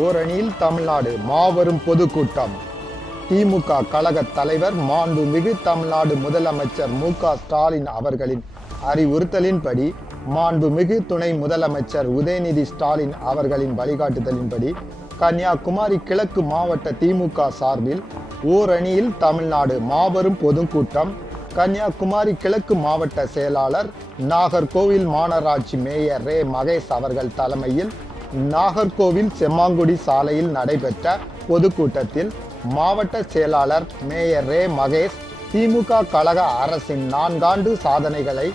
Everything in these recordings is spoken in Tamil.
ஓரணியில் தமிழ்நாடு மாபெரும் பொதுக்கூட்டம். திமுக கழக தலைவர் மாண்புமிகு தமிழ்நாடு முதலமைச்சர் மு.க. ஸ்டாலின் அவர்களின் அறிவுறுத்தலின்படி, மாண்புமிகு துணை முதலமைச்சர் உதயநிதி ஸ்டாலின் அவர்களின் வழிகாட்டுதலின்படி கன்னியாகுமரி கிழக்கு மாவட்ட திமுக சார்பில் ஓரணியில் தமிழ்நாடு மாபெரும் பொதுக்கூட்டம் கன்னியாகுமரி கிழக்கு மாவட்ட செயலாளர் நாகர்கோவில் மாநகராட்சி மேயர் ரே மகேஷ் அவர்கள் தலைமையில் நாகர்கோவில் செம்மாங்குடி சாலையில் நடைபெற்ற பொதுக்கூட்டத்தில் மாவட்ட செயலாளர் மேயர் ரே மகேஷ் திமுக கழக அரசின் 4 ஆண்டு சாதனைகளை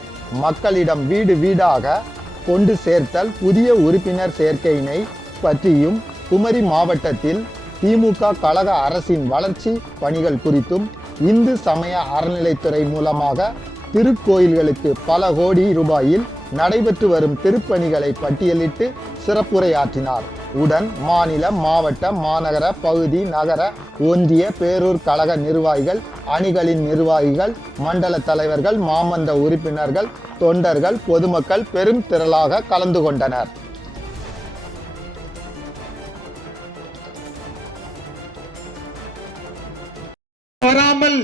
மக்களிடம் வீடு வீடாக கொண்டு சேர்த்தல், புதிய உறுப்பினர் சேர்க்கையினை பற்றியும், குமரி மாவட்டத்தில் திமுக கழக அரசின் வளர்ச்சி பணிகள் குறித்தும், இந்து சமய அறநிலைத்துறை மூலமாக திருக்கோயில்களுக்கு பல கோடி ரூபாயில் நடைபெற்று வரும் திருப்பணிகளை பட்டியலிட்டு சிறப்புரையாற்றினார். உடன் மாநில, மாவட்ட, மாநகர, பகுதி, நகர, ஒன்றிய, பேரூர் கழக நிர்வாகிகள், அணிகளின் நிர்வாகிகள், மண்டல தலைவர்கள், மாமன்ற உறுப்பினர்கள், தொண்டர்கள், பொதுமக்கள் பெரும் திரளாக கலந்து கொண்டனர். வராமல்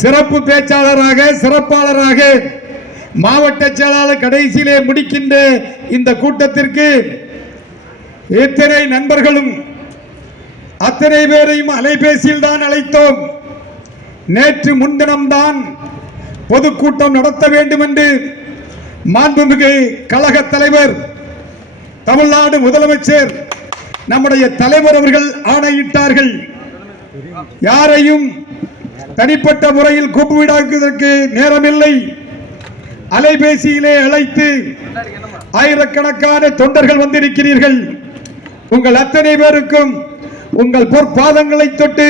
சிறப்பு பேச்சாளராக, சிறப்பாளராக மாவட்ட செயலாளர் கடைசியிலே முடிக்கின்ற இந்த கூட்டத்திற்கு இத்தனை நண்பர்களும் அத்தனை பேரையும் அலைபேசியில் தான் அழைத்தோம். நேற்று முன்தினம்தான் பொதுக்கூட்டம் நடத்த வேண்டும் என்று மாண்புமிகு கழக தலைவர், தமிழ்நாடு முதலமைச்சர் நம்முடைய தலைவர் அவர்கள் ஆணையிட்டார்கள். யாரையும் தனிப்பட்ட முறையில் கூப்பிடுவதற்கு நேரமில்லை. அலைபேசியிலே அழைத்து ஆயிரக்கணக்கான தொண்டர்கள் வந்திருக்கிறீர்கள். உங்கள் அத்தனை பேருக்கும் உங்கள் பொற்பாதங்களை தொட்டு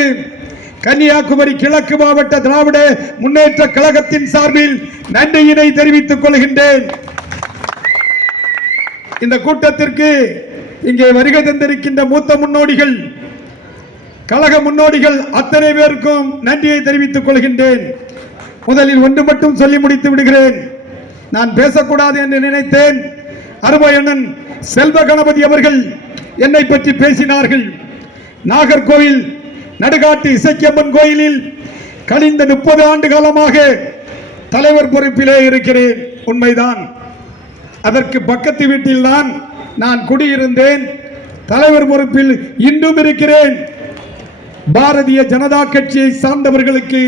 கன்னியாகுமரி கிழக்கு மாவட்ட திராவிட முன்னேற்ற கழகத்தின் சார்பில் நன்றியினை தெரிவித்துக் கொள்கின்றேன். இந்த கூட்டத்திற்கு இங்கே வருகை தந்திருக்கின்ற மூத்த முன்னோடிகள், கழக முன்னோடிகள் அத்தனை பேருக்கும் நன்றியை தெரிவித்துக் கொள்கின்றேன். முதலில் ஒன்று மட்டும் சொல்லி முடித்து விடுகிறேன். நான் பேசக்கூடாது என்று நினைத்தேன். அருமை அண்ணன் செல்வ கணபதி அவர்கள் என்னை பற்றி பேசினார்கள். நாகர்கோவில் நடுகாட்டு இசக்கியம்மன் கோயிலில் கழிந்த 30 ஆண்டு காலமாக தலைவர் பொறுப்பிலே இருக்கிறேன். உண்மைதான். அதற்கு பக்கத்து வீட்டில் தான் நான் குடியிருந்தேன். தலைவர் பொறுப்பில் இன்றும் இருக்கிறேன். பாரதிய ஜனதா கட்சியை சார்ந்தவர்களுக்கு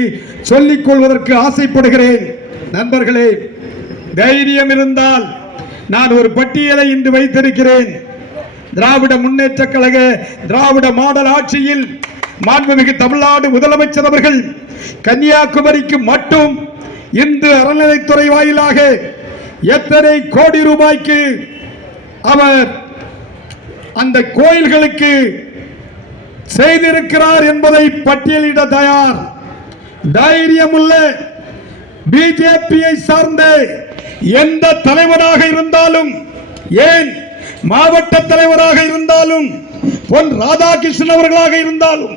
சொல்லிக் கொள்வதற்கு ஆசைப்படுகிறேன். நண்பர்களே, தைரியம் இருந்தால் நான் ஒரு பட்டியலை இன்று வைத்திருக்கிறேன். திராவிட முன்னேற்ற கழக திராவிட மாடல் ஆட்சியில் மாண்புமிகு தமிழ்நாடு முதலமைச்சர் அவர்கள் கன்னியாகுமரிக்கு மட்டும் இந்து அறநிலைத்துறை வாயிலாக எத்தனை கோடி ரூபாய்க்கு அவர் அந்த கோயில்களுக்கு செய்திருக்கிறார் என்பதை பட்டியலிட தயார். தைரியமுள்ள பிஜேபியை சார்ந்த எந்த தலைவராக இருந்தாலும், ஏன் மாவட்ட தலைவராக இருந்தாலும், பொன் ராதாகிருஷ்ணன் அவர்களாக இருந்தாலும்,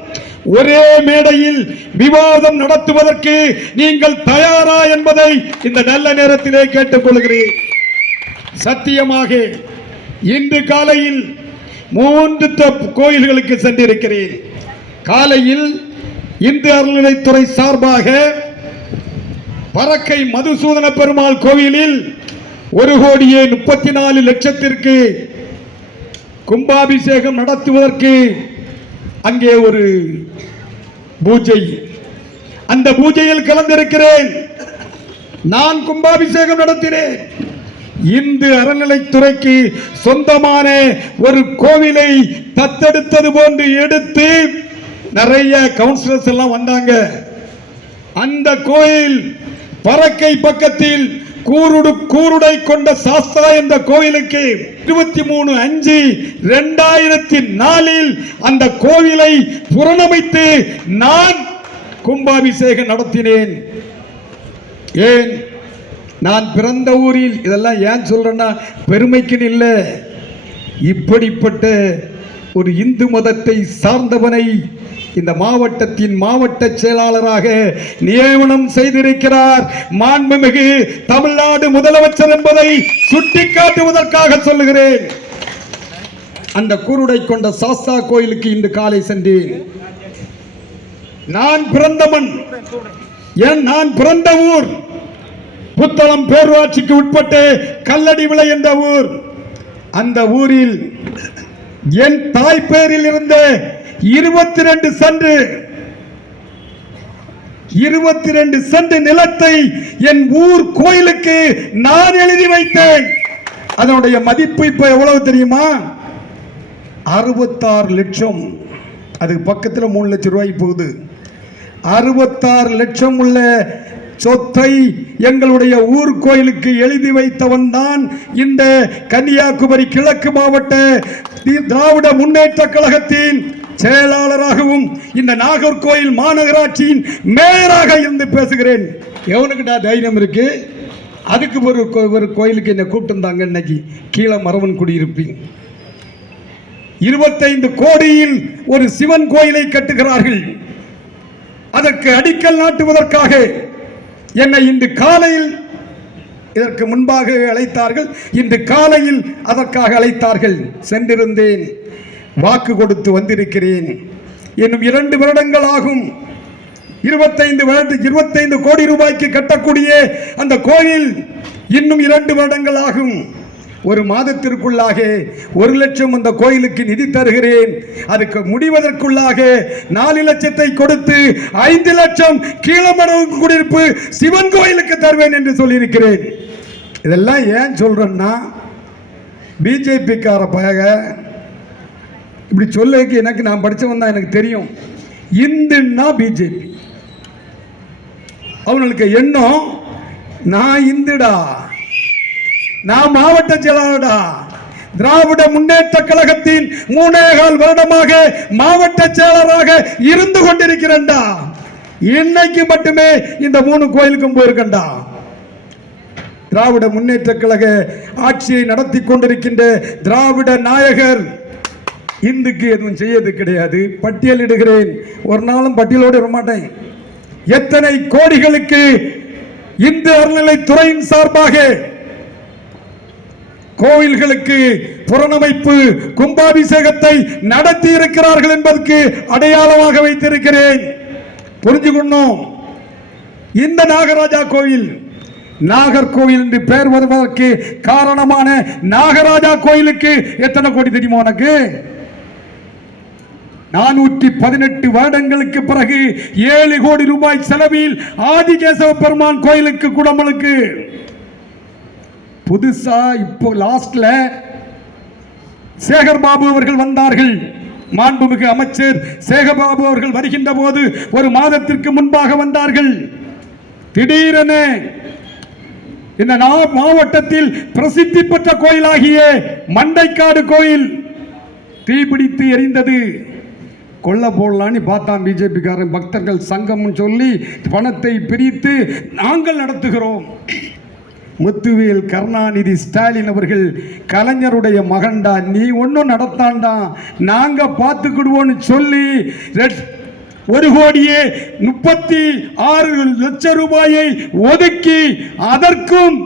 ஒரே மேடையில் விவாதம் நடத்துவதற்கு நீங்கள் தயாரா என்பதை இந்த நல்ல நேரத்திலே கேட்டுக்கொள்கிறேன். சத்தியமாக இன்று காலையில் 3 கோயில்களுக்கு சென்றிருக்கிறேன். காலையில் இந்து அறநிலைத்துறை சார்பாக பறக்கை மதுசூதன பெருமாள் கோவிலில் 1,34,00,000 கும்பாபிஷேகம் நடத்துவதற்கு அங்கே ஒரு பூஜை, அந்த பூஜையில் கலந்திருக்கிறேன். நான் கும்பாபிஷேகம் நடத்தினேன். இந்து அறநிலைத்துறைக்கு சொந்தமான ஒரு கோவிலை தத்தெடுத்தது போன்று எடுத்து நிறைய கவுன்சிலர்ஸ் எல்லாம் வந்தாங்க. அந்த கோயில் பறக்கை பக்கத்தில் கூருடை கொண்ட சாஸ்தா என்ற கோவிலுக்கு 23/5/2004 அந்த கோவிலை புறணமைத்து நான் கும்பாபிஷேகம் நடத்தினேன். ஏன் நான் பிறந்த ஊரில் இதெல்லாம் ஏன் சொல்றேன்னா பெருமைக்கு இல்லை, இப்படிப்பட்ட ஒரு இந்து மதத்தை சார்ந்தவனை இந்த மாவட்டத்தின் மாவட்ட செயலாளராக நியமனம் செய்திருக்கிறார் மாண்புமிகு தமிழ்நாடு முதலமைச்சர் என்பதை சுட்டிக்காட்டுவதற்காக சொல்லுகிறேன். அந்த குருடை கொண்ட சாஸ்தா கோயிலுக்கு இன்று காலை சென்றேன். நான் பிறந்த மண், நான் பிறந்த ஊர் புத்தளம் பேரூராட்சிக்கு உட்பட்டு கல்லடி விளை என்ற ஊர். அந்த ஊரில் என் தாய் பேரில் இருந்த 22 சென்ட் நிலத்தை என் ஊர் கோயிலுக்கு நான் எழுதி வைத்தேன். அதனுடைய மதிப்பு இப்ப எவ்வளவு தெரியுமா? 66 லட்சம். அதுக்கு பக்கத்தில் 3 லட்சம் ரூபாய் போகுது. 66 லட்சம் உள்ள சொத்தை எங்களுடைய ஊர் கோயிலுக்கு எழுதி வைத்தவன் தான் இந்த கன்னியாகுமரி கிழக்கு மாவட்ட திராவிட முன்னேற்ற கழகத்தின் செயலாளராகவும் இந்த நாகர்கோயில் மாநகராட்சியின் மேயராக இருந்து பேசுகிறேன். எவனுக்குடா தைரியம் இருக்கு? அதுக்கு ஒரு கோயிலுக்கு என்ன கூப்பிட்டுருந்தாங்க. இன்னைக்கு கீழே மரவன் குடியிருப்பீங்க 25 கோடியில் ஒரு சிவன் கோயிலை கட்டுகிறார்கள். அதற்கு அடிக்கல் நாட்டுவதற்காக என்னை இன்று காலையில், இதற்கு முன்பாக அழைத்தார்கள், இன்று காலையில் அதற்காக அழைத்தார்கள். சென்றிருந்தேன், வாக்கு கொடுத்து வந்திருக்கிறேன். இன்னும் 2 வருடங்கள் ஆகும். 25 கோடி ரூபாய்க்கு கட்டக்கூடிய அந்த கோயில் இன்னும் 2 வருடங்கள் ஆகும். ஒரு மாதத்திற்குள்ளாக 1 லட்சம் அந்த கோயிலுக்கு நிதி தருகிறேன். அதுக்கு முடிவதற்குள்ளாக 4 லட்சத்தை கொடுத்து 5 லட்சம் கீழமரவு குடியிருப்பு சிவன் கோயிலுக்கு தருவேன் என்று சொல்லியிருக்கிறேன். இதெல்லாம் ஏன் சொல்றேன்னா, பிஜேபி கார பக இப்படி சொல்லுக்கு எனக்கு, நான் படிச்சவன் தான், எனக்கு தெரியும். இந்துன்னா பிஜேபி அவங்களுக்கு எண்ணம், நான் இந்துடா, நான் மாவட்ட செயலாளர்டா, திராவிட முன்னேற்ற கழகத்தின் 3.25 வருடமாக மாவட்ட செயலராக இருந்து கொண்டிருக்கிறேன்டா. இன்னைக்கு மட்டுமே இந்த 3 கோயிலுக்கும் போயிருக்கேன்டா. திராவிட முன்னேற்ற கழக ஆட்சியை நடத்தி கொண்டிருக்கின்ற திராவிட நாயகர் இந்துக்கு எதுவும் செய்யறது கிடையாது. பட்டியலிடுகிறேன், ஒரு நாளும் பட்டியலோடு வர மாட்டேன். எத்தனை கோடிகளுக்கு இந்து அறநிலைத்துறையின் சார்பாக கோயில்களுக்கு புறநமைப்பு கும்பாபிஷேகத்தை நடத்தி இருக்கிறார்கள் என்பதற்கு அடையாளமாக வைத்திருக்கிறேன். புரிஞ்சுக்கணும். இந்த நாகராஜா கோயில், நாகர்கோவில் என்று பெயர் வருவதற்கு காரணமான நாகராஜா கோயிலுக்கு எத்தனை கோடி தெரியுமா உனக்கு? 418 வருடங்களுக்கு பிறகு 7 கோடி ரூபாய் செலவில் ஆதிகேசவ பெருமான் கோயிலுக்கு குடமலுக்கு புதுசா இப்போ லாஸ்ட்ல சேகர் பாபு அவர்கள் வந்தார்கள். மாண்புமிகு அமைச்சர் சேகர் பாபு அவர்கள் வருகின்ற போது 1 மாதத்திற்கு முன்பாக வந்தார்கள். திடீரென இந்த மாவட்டத்தில் பிரசித்தி பெற்ற கோயிலாகிய மண்டைக்காடு கோயில் தீப்பிடித்து எரிந்தது. கொல்ல போடலான்னு பார்த்தான் பிஜேபி காரன். பக்தர்கள் சங்கம் சொல்லி பணத்தை பிரித்து நாங்கள் நடத்துகிறோம். முத்துவேல் கருணாநிதி ஸ்டாலின் அவர்கள் கலைஞருடைய மகன்டா, நீ ஒன்னும் நடத்தாண்டா, நாங்க பார்த்துக்கிடுவோன்னு சொல்லி 1,36 லட்சம் ரூபாயை ஒதுக்கி அதற்கும்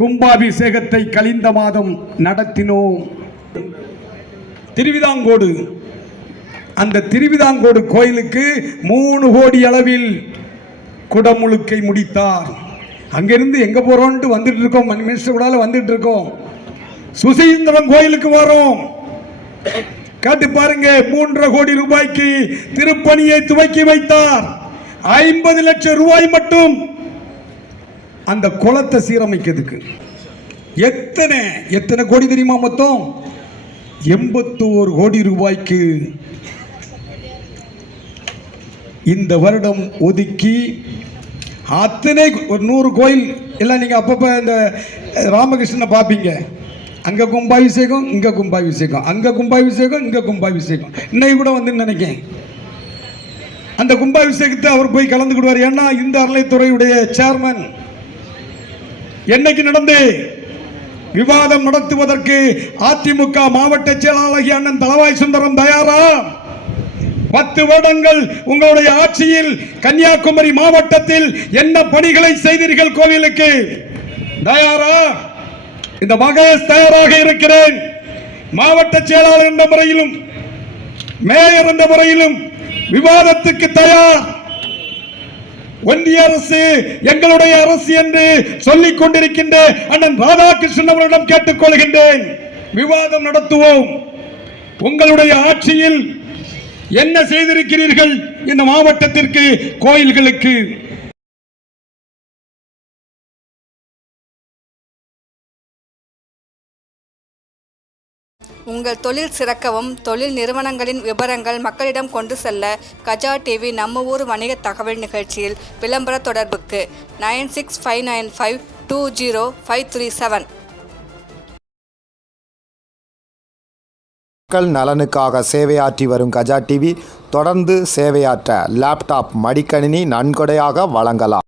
கும்பாபிஷேகத்தை கழிந்த மாதம் நடத்தினோம். திருவிதாங்கோடு, அந்த திருவிதாங்கோடு கோயிலுக்கு 3 கோடி அளவில் குடமுழுக்கை முடித்தார். அங்கிருந்து எங்க போறோம்னு வந்துட்டு இருக்கோம், மினிஸ்டர் கூட வந்துட்டு இருக்கோம். சுசீந்திரம் கோயிலுக்கு வரோம். காட்டு பாருங்க, 3.5 கோடி ரூபாய்க்கு திருப்பணியை துவக்கி வைத்தார். 50 லட்சம் ரூபாய் மட்டும் அந்த குளத்தை சீரமைக்கிறதுக்கு. எத்தனை கோடி தெரியுமா? மொத்தம் 81 கோடி ரூபாய்க்கு இந்த வருடம் ஒதுக்கி அத்தனை ஒரு 100 கோயில் எல்லாம் நீங்க அப்பப்ப இந்த ராமகிருஷ்ணனை பார்ப்பீங்க. அங்க கும்பாபிஷேகம், இங்க கும்பாபிஷேகம், அங்க கும்பாபிஷேகம், இங்க கும்பாபிஷேகம். இன்னைக்கு கூட வந்து நினைக்கேன் அந்த கும்பாபிஷேகத்தை அவர் போய் கலந்துக்கிடுவார். ஏன்னா இந்த அறநிலைத்துறையுடைய சேர்மன் என்னைக்கு நடந்து விவாதம் நடத்துவதற்கு அதிமுக மாவட்ட செயலாளர் அண்ணன் தளவாய் சுந்தரம் தயாரா? 10 வருடங்கள் உங்களுடைய ஆட்சியில் கன்னியாகுமரி மாவட்டத்தில் என்ன பணிகளை செய்தீர்கள்? கோவிலுக்கு தயாரா? இந்த மகேஷ் தயாராக இருக்கிறேன். மாவட்ட செயலாளர் என்ற முறையிலும் மேயர் என்ற முறையிலும் விவாதத்துக்கு தயார். ஒன்றிய அரசு எங்களுடைய அரசு என்று சொல்லிக் கொண்டிருக்கின்ற அண்ணன் ராதாகிருஷ்ணன் அவர்களிடம் கேட்டுக்கொள்கின்றேன், விவாதம் நடத்துவோம். உங்களுடைய ஆட்சியில் என்ன செய்திருக்கிறீர்கள் இந்த மாவட்டத்திற்கு, கோயில்களுக்கு? உங்கள் தொழில் சிறக்கவும் தொழில் நிறுவனங்களின் விவரங்கள் மக்களிடம் கொண்டு செல்ல கஜா டிவி நம்ம ஊர் வணிக தகவல் நிகழ்ச்சியில் விளம்பர தொடர்புக்கு 9659520537. மக்கள் நலனுக்காக சேவையாற்றி வரும் கஜா டிவி தொடர்ந்து சேவையாற்ற லேப்டாப் மடிக்கணினி நன்கொடையாக வழங்கலாம்.